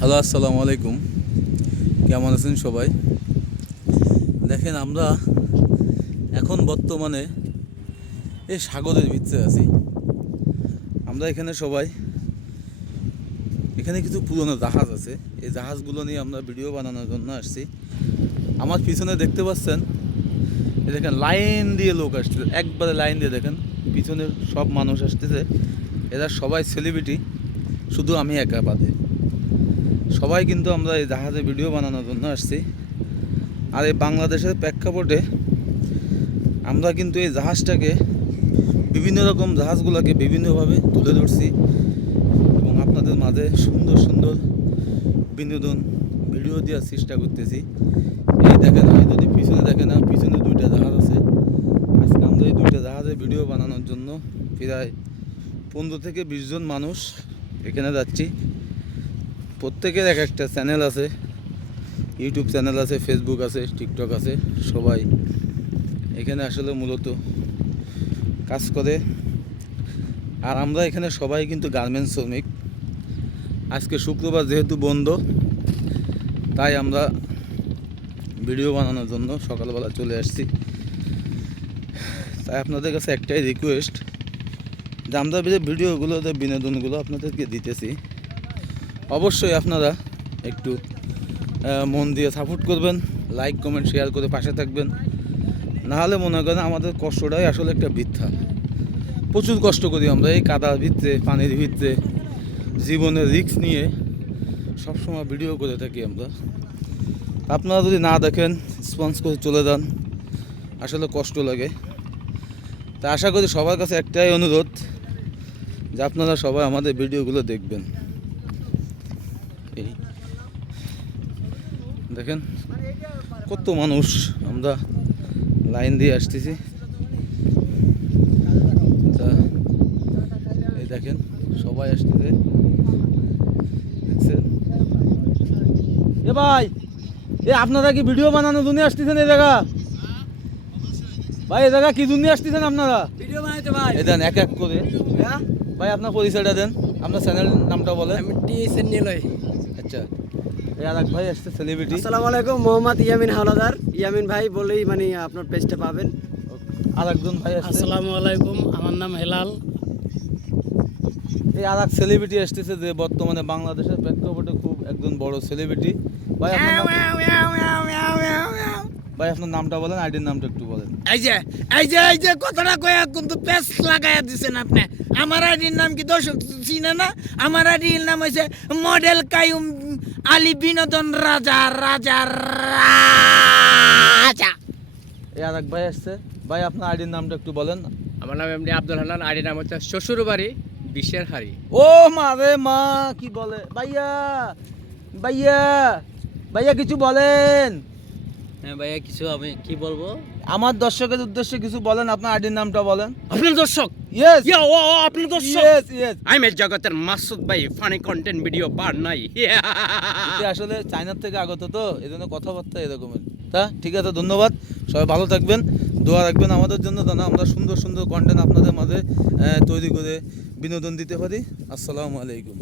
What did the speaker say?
Hello, আসসালামু আলাইকুম। কেমন আছেন সবাই? দেখেন, আমরা এখন বর্তমানে এই সাগরের ভিতরে আছি। আমরা এখানে সবাই, এখানে কিছু পুরনো জাহাজ আছে। এই জাহাজগুলো নিয়ে আমরা ভিডিও বানানোর জন্য আসছি। আমার পিছনে দেখতে পাচ্ছেন, এই দেখেন লাইন দিয়ে লোক আসতেছে, একবারে লাইন দিয়ে। দেখেন পিছনের সব মানুষ আসতেছে, এরা সবাই সেলিব্রিটি, শুধু আমি একা বাদে। সবাই কিন্তু আমরা এই জাহাজে ভিডিও বানানোর জন্য আসছি। আর এই বাংলাদেশের প্রেক্ষাপটে আমরা কিন্তু এই জাহাজটাকে, বিভিন্ন রকম জাহাজগুলোকে বিভিন্নভাবে তুলে ধরছি এবং আপনাদের মাঝে সুন্দর সুন্দর বিনোদন ভিডিও দেওয়ার চেষ্টা করতেছি। এই দেখেন, যদি পিছনে দেখেন, পিছনে দুইটা জাহাজ আছে। আজকে আমরা এই দুইটা জাহাজে ভিডিও বানানোর জন্য প্রায় 15 থেকে 20 জন মানুষ এখানে যাচ্ছি। প্রত্যেকের এক একটা চ্যানেল আছে, ইউটিউব চ্যানেল আছে, ফেসবুক আছে, টিকটক আছে। সবাই এখানে আসলে মূলত কাজ করে। আর আমরা এখানে সবাই কিন্তু গার্মেন্টস শ্রমিক। আজকে শুক্রবার যেহেতু বন্ধ, তাই আমরা ভিডিও বানানোর জন্য সকালবেলা চলে আসছি। তাই আপনাদের কাছে একটাই রিকোয়েস্ট, যে আমরা যে ভিডিওগুলো, যে বিনোদনগুলো আপনাদেরকে দিতেছি, অবশ্যই আপনারা একটু মন দিয়ে সাপোর্ট করবেন, লাইক কমেন্ট শেয়ার করে পাশে থাকবেন। নাহলে মনে করেন আমাদের কষ্টটাই আসলে একটা বৃথা। প্রচুর কষ্ট করি আমরা এই কাদার ভিতরে, পানির ভিতরে, জীবনের রিস্ক নিয়ে সবসময় ভিডিও করে থাকি আমরা। আপনারা যদি না দেখেন, রেসপন্স করে চলে যান, আসলে কষ্ট লাগে। তা আশা করি সবার কাছে একটাই অনুরোধ, যে আপনারা সবাই আমাদের ভিডিওগুলো দেখবেন। এই দেখেন কত মানুষ, আমরা লাইন দিয়ে আসতেছি। তা এই দেখেন সবাই আসতেছে, দেখছেন? এ ভাই, আপনারা কি ভিডিও বানানোর জন্য আসতেছেন এই জায়গা? ভাই এই জায়গা কি জন্য আসতেছেন আপনারা? ভিডিও বানাইতে ভাই। এই দেন এক এক করে। হ্যাঁ ভাই আপনার পরিচয়টা দেন, আপনার চ্যানেল নামটা বলেন। আমি টিএসএন নিলয়। আচ্ছা, এই আরেক ভাই আসছে সেলিব্রিটি। আসসালামু আলাইকুম, মোহাম্মদ ইয়ামিন হাওলাদার। ইয়ামিন ভাই বলেই মানে আপনার পেজটা পাবেন। আরেকজন ভাই আসছে। আসসালামু আলাইকুম, আমার নাম হেলাল। এই আরেক সেলিব্রিটি আসতেছে, যে বর্তমানে বাংলাদেশের প্রেক্ষাপটে খুব একজন বড় সেলিব্রিটি। ভাই আপনার ভাই আপনার নামটা বলেন, আইডির নামটা একটু বলেন। এই যে কথাটা কয়া কিন্তু পেস লাগায়া দিছেন আপনি। আমার আইডির নাম কি দর্শক চিনে না? আমার আইডির নাম হইছে মডেল কাইয়ুম আলী বিনোদন রাজা রাজা রাজা। এই আরেক ভাই আসছে। ভাই আপনার আইডির নামটা একটু বলেন। আমার নাম এমনি আব্দুল হান্নান, আইডির নাম হচ্ছে শ্বশুর বাড়ি বিশ্বের হাড়ি। ও মা রে মা, কি বলে ভাইয়া? ভাইয়া ভাইয়া কিছু বলেন। হ্যাঁ ভাইয়া, কিছু আমি কি বলবো? আমার দর্শকের উদ্দেশ্যে কিছু বলেন, আপনার আইডির নামটা বলেন। আপনার দর্শক, ইয়েস ও আপনার দর্শক। Yes yes. আমি জগতের মাসুদ ভাই, ফানি কন্টেন্ট ভিডিও বার নাই। এটা আসলে চায়নার থেকে আগত, তো এই জন্য কথাবার্তা এরকমের। তা ঠিক আছে, ধন্যবাদ। সবাই ভালো থাকবেন, দোয়া রাখবেন আমাদের জন্য, যেন আমরা সুন্দর সুন্দর কন্টেন্ট আপনাদের মাঝে তৈরি করে বিনোদন দিতে পারি। আসসালামু আলাইকুম।